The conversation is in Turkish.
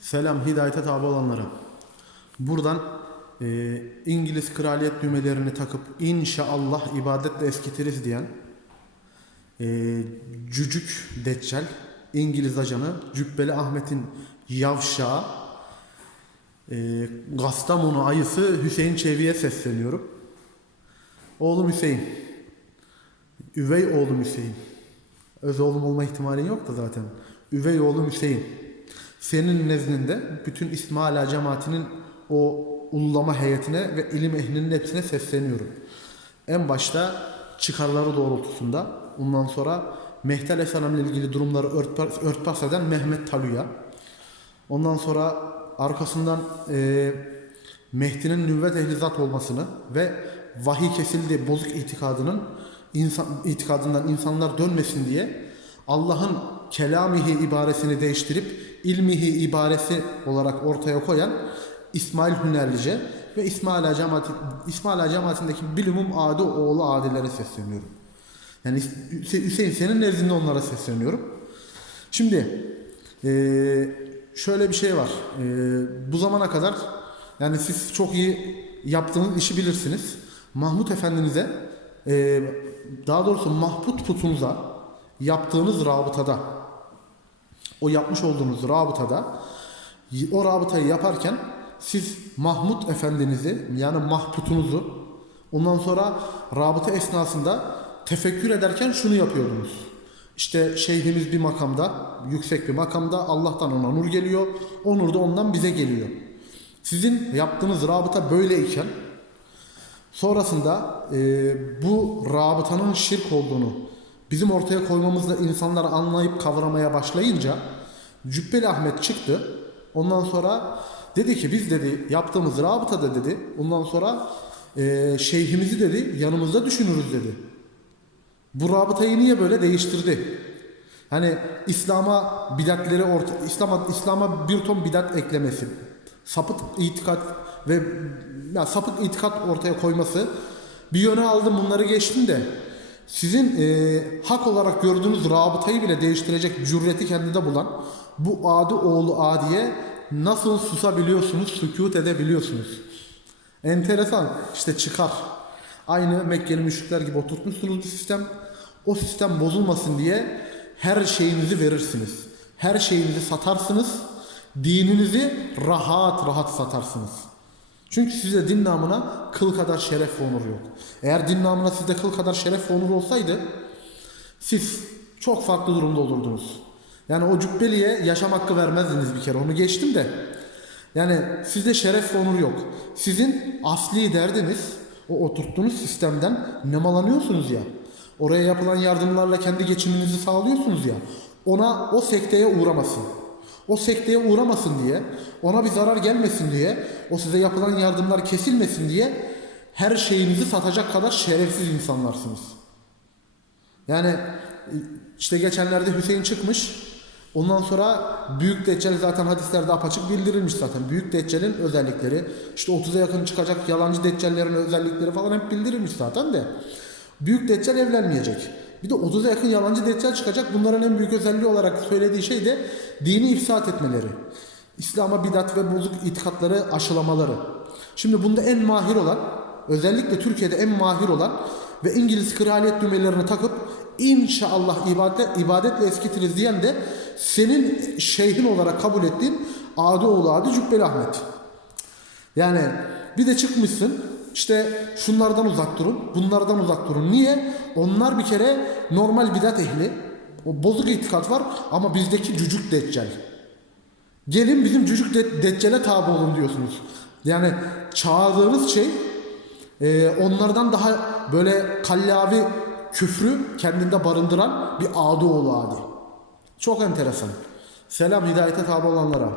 Selam hidayete tabi olanlara. Buradan e, İngiliz kraliyet düğmelerini takıp inşallah ibadetle eskitiriz diyen e, Cücük Deccal, İngiliz ajanı Cübbeli Ahmet'in yavşağı e, Kastamonu ayısı Hüseyin Çevi'ye sesleniyorum. Oğlum Hüseyin. Üvey oğlum Hüseyin. Öz oğlum olma ihtimalin yok da zaten. Üvey oğlum Hüseyin. Senin nezdinde bütün İsmaila cemaatinin o ullama heyetine ve ilim ehlinin hepsine sesleniyorum. En başta çıkarları doğrultusunda ondan sonra Mehdi Aleyhisselam ile ilgili durumları örtbas, örtbas eden Mehmet Talu'ya ondan sonra arkasından e, Mehdi'nin nüvvet ehli olmasını ve vahiy kesildi bozuk itikadının insan, itikadından insanlar dönmesin diye Allah'ın kelamihi ibaresini değiştirip ilmihi ibaresi olarak ortaya koyan İsmail Hünerlice ve İsmaila cemaati, İsmaila cemaatindeki bilimum adi oğlu adilere sesleniyorum. Yani Hüse- Hüseyin senin nezdinde onlara sesleniyorum. Şimdi eee, şöyle bir şey var. Eee, bu zamana kadar yani siz çok iyi yaptığınız işi bilirsiniz. Mahmut Efendiniz'e eee, daha doğrusu Mahput putunuza yaptığınız rabıtada o yapmış olduğunuz rabıtada o rabıtayı yaparken siz Mahmut Efendiniz'i yani mahputunuzu ondan sonra rabıta esnasında tefekkür ederken şunu yapıyordunuz. İşte şeyhimiz bir makamda, yüksek bir makamda Allah'tan ona nur geliyor. O nur da ondan bize geliyor. Sizin yaptığınız rabıta böyleyken sonrasında e, bu rabıtanın şirk olduğunu bizim ortaya koymamızla insanlar anlayıp kavramaya başlayınca Cübbeli Ahmet çıktı. Ondan sonra dedi ki biz dedi yaptığımız rabıtada dedi. Ondan sonra e, şeyhimizi dedi yanımızda düşünürüz dedi. Bu rabıtayı niye böyle değiştirdi? Hani İslam'a bidatleri orta, İslam'a İslam'a bir ton bidat eklemesi, sapık itikat ve ya sapık itikat ortaya koyması bir yöne aldım bunları geçtim de sizin e, hak olarak gördüğünüz rabıtayı bile değiştirecek cüreti kendinde bulan bu adi oğlu adiye nasıl susabiliyorsunuz, sükut edebiliyorsunuz? Enteresan. işte çıkar. Aynı Mekkeli müşrikler gibi oturtmuşsunuz bir sistem. O sistem bozulmasın diye her şeyinizi verirsiniz. Her şeyinizi satarsınız. Dininizi rahat rahat satarsınız. Çünkü size din namına kıl kadar şeref ve onur yok. Eğer din namına sizde kıl kadar şeref ve onur olsaydı siz çok farklı durumda olurdunuz. Yani o cübbeliye yaşam hakkı vermezdiniz bir kere. Onu geçtim de. Yani sizde şeref ve onur yok. Sizin asli derdiniz o oturttuğunuz sistemden nemalanıyorsunuz ya. Oraya yapılan yardımlarla kendi geçiminizi sağlıyorsunuz ya. Ona o sekteye uğramasın. O sekteye uğramasın diye, ona bir zarar gelmesin diye, o size yapılan yardımlar kesilmesin diye her şeyinizi satacak kadar şerefsiz insanlarsınız. Yani işte geçenlerde Hüseyin çıkmış. Ondan sonra Büyük Deccal zaten hadislerde apaçık bildirilmiş zaten. Büyük Deccal'in özellikleri, işte 30'a yakın çıkacak yalancı Deccal'lerin özellikleri falan hep bildirilmiş zaten de. Büyük Deccal evlenmeyecek. Bir de 30'a yakın yalancı Deccal çıkacak. Bunların en büyük özelliği olarak söylediği şey de dini ifsat etmeleri. İslam'a bidat ve bozuk itikatları aşılamaları. Şimdi bunda en mahir olan, özellikle Türkiye'de en mahir olan ve İngiliz kraliyet düğmelerini takıp inşallah ibadet, ibadetle eskitiriz diyen de senin şeyhin olarak kabul ettiğin Adıoğlu Adi Cübbeli Ahmet. Yani bir de çıkmışsın işte şunlardan uzak durun, bunlardan uzak durun. Niye? Onlar bir kere normal bidat ehli. O bozuk itikat var ama bizdeki cücük deccal. Gelin bizim cücük de, deccale tabi olun diyorsunuz. Yani çağırdığınız şey e, onlardan daha böyle kallavi küfrü kendinde barındıran bir adı oğlu adi. Çok enteresan. Selam hidayete tabi olanlara.